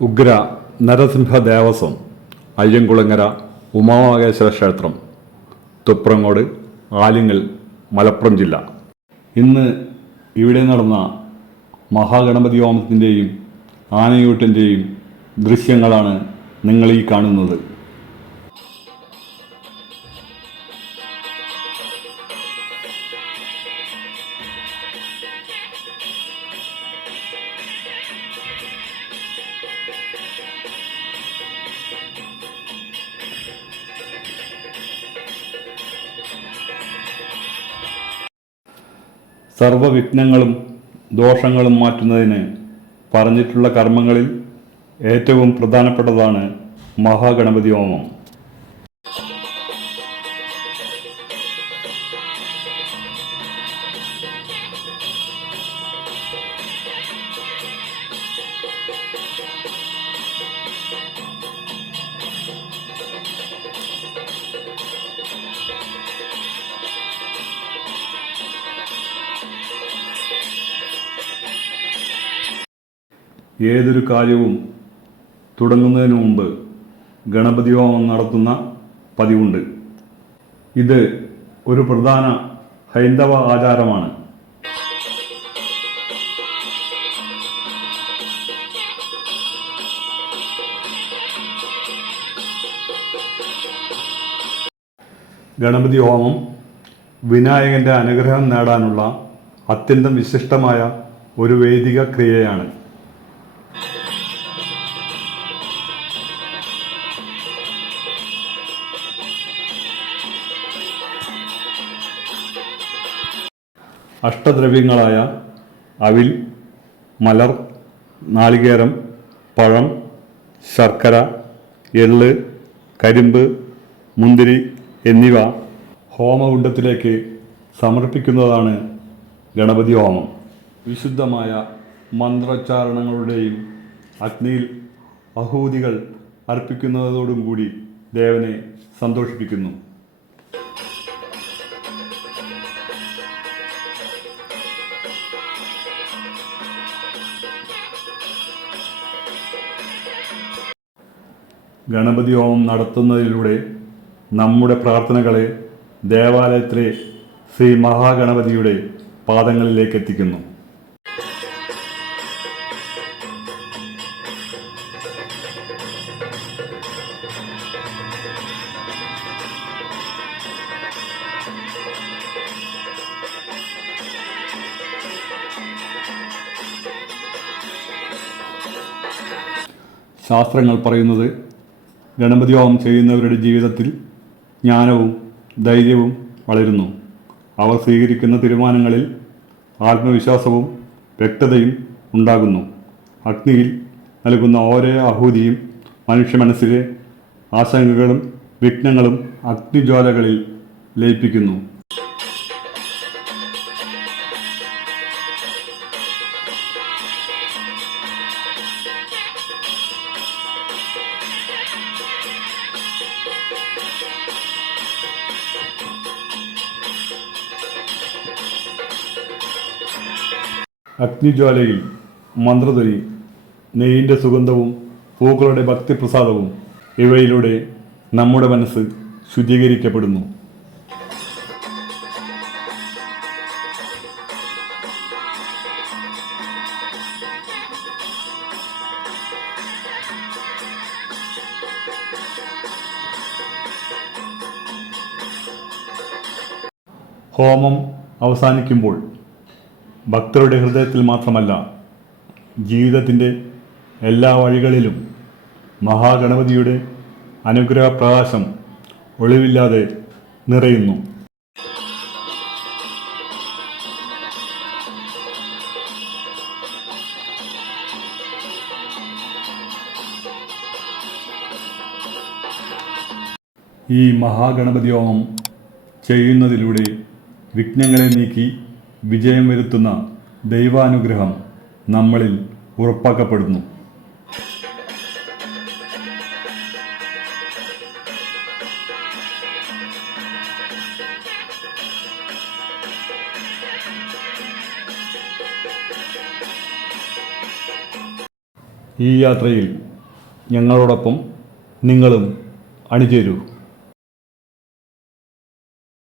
ഉഗ്ര നരസിംഹ ദേവസ്വം അയ്യങ്കുളങ്ങര ഉമാമഹേശ്വര ക്ഷേത്രം തുപ്രങ്ങോട് ആലിങ്ങൽ മലപ്പുറം ജില്ല. ഇന്ന് ഇവിടെ നടന്ന മഹാഗണപതി ഹോമത്തിന്റെയും ആനയൂട്ടിന്റെയും ദൃശ്യങ്ങളാണ് നിങ്ങൾ ഈ കാണുന്നത്. സർവവിഘ്നങ്ങളും ദോഷങ്ങളും മാറ്റുന്നതിന് പറഞ്ഞിട്ടുള്ള കർമ്മങ്ങളിൽ ഏറ്റവും പ്രധാനപ്പെട്ടതാണ് മഹാഗണപതി ഹോമം. ഏതൊരു കാര്യവും തുടങ്ങുന്നതിന് മുമ്പ് ഗണപതി ഹോമം നടത്തുന്ന പതിവുണ്ട്. ഇത് ഒരു പ്രധാന ഹൈന്ദവ ആചാരമാണ്. ഗണപതി ഹോമം വിനായകന്റെ അനുഗ്രഹം നേടാനുള്ള അത്യന്തം വിശിഷ്ടമായ ഒരു വേദിക ക്രിയയാണ്. അഷ്ടദ്രവ്യങ്ങളായ അവിൽ മലർ നാളികേരം പഴം ശർക്കര എള്ള് കരിമ്പ് മുന്തിരി എന്നിവ ഹോമകുണ്ടത്തിലേക്ക് സമർപ്പിക്കുന്നതാണ് ഗണപതി ഹോമം. വിശുദ്ധമായ മന്ത്രോച്ചാരണങ്ങളുടെയും അഗ്നിയിൽ അഹൂതികൾ അർപ്പിക്കുന്നതോടും കൂടി ദേവനെ സന്തോഷിപ്പിക്കുന്നു. ഗണപതി ഹോമം നടത്തുന്നതിലൂടെ നമ്മുടെ പ്രാർത്ഥനകളെ ദേവാലയത്തിലെ ശ്രീ മഹാഗണപതിയുടെ പാദങ്ങളിലേക്ക് എത്തിക്കുന്നു. ശാസ്ത്രങ്ങൾ പറയുന്നത് ഗണപതി ഹോമം ചെയ്യുന്നവരുടെ ജീവിതത്തിൽ ജ്ഞാനവും ധൈര്യവും വളരുന്നു. അവർ സ്വീകരിക്കുന്ന തീരുമാനങ്ങളിൽ ആത്മവിശ്വാസവും വ്യക്തതയും ഉണ്ടാകുന്നു. അഗ്നിയിൽ നൽകുന്ന ഓരോ ആഹൂതിയും മനുഷ്യ മനസ്സിലെ ആശങ്കകളും വിഘ്നങ്ങളും അഗ്നിജ്വാലകളിൽ ലയിപ്പിക്കുന്നു. അഗ്നിജ്വാലയിൽ മന്ത്രധ്വനി നെയ്യിന്റെ സുഗന്ധവും പൂക്കളുടെ ഭക്തിപ്രസാദവും ഇവയിലൂടെ നമ്മുടെ മനസ്സ് ശുദ്ധീകരിക്കപ്പെടുന്നു. ഹോമം അവസാനിക്കുമ്പോൾ ഭക്തരുടെ ഹൃദയത്തിൽ മാത്രമല്ല ജീവിതത്തിന്റെ എല്ലാ വഴികളിലും മഹാഗണപതിയുടെ അനുഗ്രഹപ്രകാശം ഒളിവില്ലാതെ നിറയുന്നു. ഈ മഹാഗണപതി ഹോമം ചെയ്യുന്നതിലൂടെ വിഘ്നങ്ങളെ നീക്കി വിജയം വരുത്തുന്ന ദൈവാനുഗ്രഹം നമ്മളിൽ ഉറപ്പാക്കപ്പെടുന്നു. ഈ യാത്രയിൽ ഞങ്ങളോടൊപ്പം നിങ്ങളും അണിചേരൂ.